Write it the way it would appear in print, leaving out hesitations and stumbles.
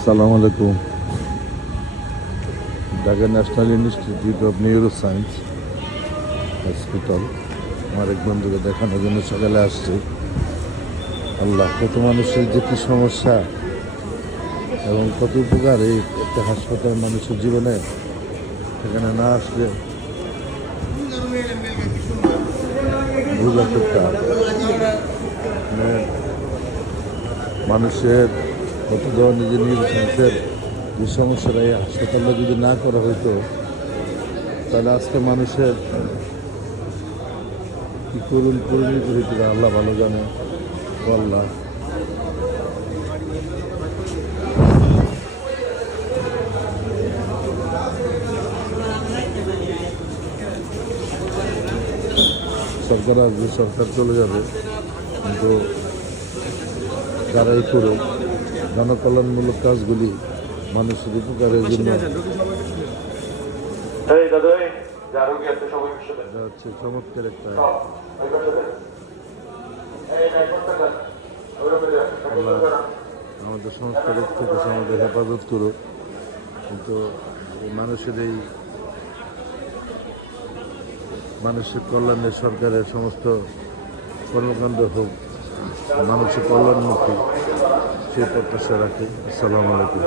আসসালামু আলাইকুম। Dhaka national institute of neuro science hospital আমার এক বন্ধুকে দেখানোর জন্য সকালে আসছে। আল্লাহ, কত মানুষের যে কী সমস্যা এবং কত উপকার এই একটা হাসপাতাল মানুষের জীবনে। সেখানে না আসলে বোঝা খুব টাফ। মানে মানুষের কত ধরনের যে নিউরো সায়েন্সের যে সমস্যাটা এই হাসপাতালটা যদি না করা হতো, তাহলে আজকে মানুষের কী করুন পরিণতি হইতে আল্লাহ ভালো জানে। আল্লাহ, সরকার আসবে, সরকার চলে যাবে, কিন্তু যারাই করুক জনকল্যাণমূলক কাজগুলি মানুষের উপকারের জন্য হচ্ছে চমৎকার একটা। আল্লাহ আমাদের সমস্ত রোগ থেকে আমাদের হেফাজত করুক, কিন্তু মানুষের কল্যাণে সরকারের সমস্ত কর্মকাণ্ড হোক মানুষের কল্যাণমুখী, সেই প্রত্যাশা রাখি। আসসালামু আলাইকুম।